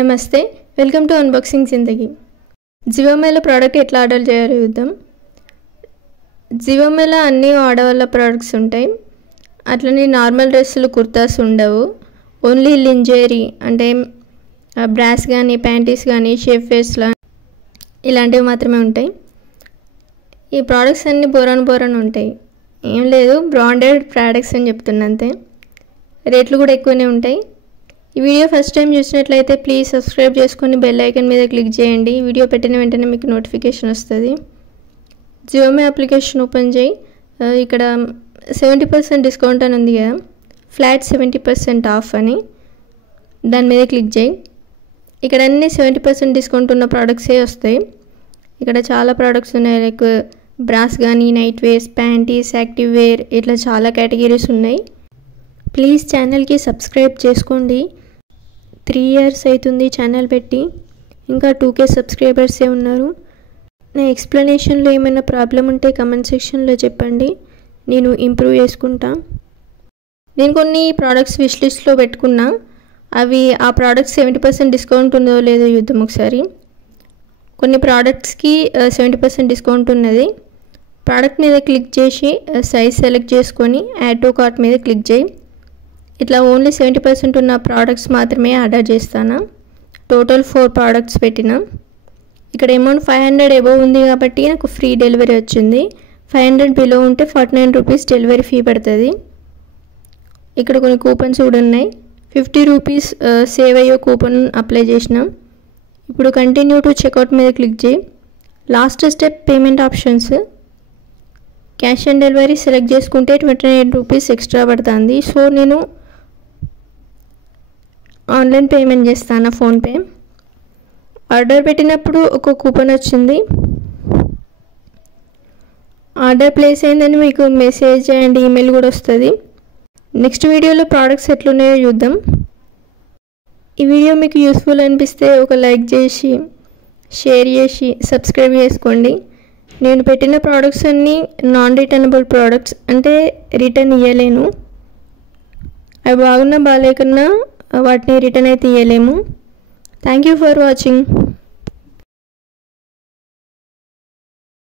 నమస్తే welcome to unboxing Zindagi జివామేలో product ఎట్లా order చేయాలో చూద్దాం. జివామేలో అన్ని ఆడవాళ్ళ ప్రోడక్ట్స్ ఉంటాయి. అట్లనే నార్మల్ డ్రెస్సులు కుర్తాస్ ఉండవు. ఓన్లీ లింజరీ అంటే బ్రాస్ కానీ ప్యాంటీస్ కానీ షేప్ వేస్లా ఇలాంటివి మాత్రమే ఉంటాయి. ఈ ప్రోడక్ట్స్ అన్నీ బోరాన్ ఉంటాయి. ఏం లేదు, బ్రాండెడ్ ప్రోడక్ట్స్ అని చెప్తున్నా అంతే. రేట్లు కూడా ఎక్కువనే ఉంటాయి. ఈ వీడియో ఫస్ట్ టైం చూసినట్లయితే ప్లీజ్ సబ్స్క్రైబ్ చేసుకొని బెల్ ఐకాన్ మీద క్లిక్ చేయండి. వీడియో పెట్టిన వెంటనే మీకు నోటిఫికేషన్ వస్తుంది. జియోమే అప్లికేషన్ ఓపెన్ చేయి. ఇక్కడ 70% డిస్కౌంట్ అని ఉంది కదా, ఫ్లాట్ 70% ఆఫ్ అని, దాని మీద క్లిక్ చేయి. ఇక్కడ అన్ని 70% డిస్కౌంట్ ఉన్న ప్రోడక్ట్సే వస్తాయి. ఇక్కడ చాలా ప్రోడక్ట్స్ ఉన్నాయి, లైక్ బ్రాస్ కానీ night wears, panties, active wear, ఇట్లా చాలా కేటగిరీస్ ఉన్నాయి. ప్లీజ్ ఛానల్కి సబ్స్క్రైబ్ చేసుకోండి. 3 years అవుతుంది ఛానల్ పెట్టి, ఇంకా 2K సబ్స్క్రైబర్సే ఉన్నారు. నా ఎక్స్ప్లెనేషన్లో ఏమైనా ప్రాబ్లం ఉంటే కమెంట్ సెక్షన్లో చెప్పండి, నేను ఇంప్రూవ్ చేసుకుంటా. నేను కొన్ని ప్రోడక్ట్స్ విష్ లిస్ట్లో పెట్టుకున్నా. అవి ఆ ప్రోడక్ట్స్ 70% డిస్కౌంట్ ఉందో లేదో చూద్దాం ఒకసారి. కొన్ని ప్రోడక్ట్స్కి 70% డిస్కౌంట్ ఉన్నది. ప్రోడక్ట్ మీద క్లిక్ చేసి సైజ్ సెలెక్ట్ చేసుకొని యాడ్ టు కార్ట్ మీద క్లిక్ చేయి. ఇట్లా ఓన్లీ 70% ఉన్న ప్రోడక్ట్స్ మాత్రమే ఆర్డర్ చేస్తాను. టోటల్ 4 ప్రోడక్ట్స్ పెట్టిన. ఇక్కడ అమౌంట్ 500 అబోవ్ ఉంది కాబట్టి నాకు ఫ్రీ డెలివరీ వచ్చింది. 500 బిలో ఉంటే 49 రూపీస్ డెలివరీ ఫీ పడుతుంది. ఇక్కడ కొన్ని కూపన్స్ కూడా ఉన్నాయి. 50 రూపీస్ సేవ్ అయ్యే కూపన్ అప్లై చేసినాం. ఇప్పుడు కంటిన్యూ టు చెక్అవుట్ మీద క్లిక్ చేయి. Last step payment options. Cash on delivery select చేసుకుంటే 29 రూపీస్ ఎక్స్ట్రా పడుతుంది. సో నేను ఆన్లైన్ పేమెంట్ చేస్తాను, ఫోన్పే. ఆర్డర్ పెట్టినప్పుడు ఒక కూపన్ వచ్చింది. ఆర్డర్ ప్లేస్ అయిందని మీకు మెసేజ్ అండ్ ఈమెయిల్ కూడా వస్తుంది. నెక్స్ట్ వీడియోలో ప్రోడక్ట్స్ ఎట్లున్నాయో చూద్దాం. ఈ వీడియో మీకు యూస్ఫుల్ అనిపిస్తే ఒక లైక్ చేసి, షేర్ చేసి, సబ్స్క్రైబ్ చేసుకోండి. నేను పెట్టిన ప్రోడక్ట్స్ అన్నీ నాన్ రిటర్నబుల్ ప్రోడక్ట్స్, అంటే రిటర్న్ ఇవ్వలేను. అవి బాగున్నా బాగాలేకున్నా వాటిని రిటర్న్ అయితే ఇవ్వలేము. Thank you for watching.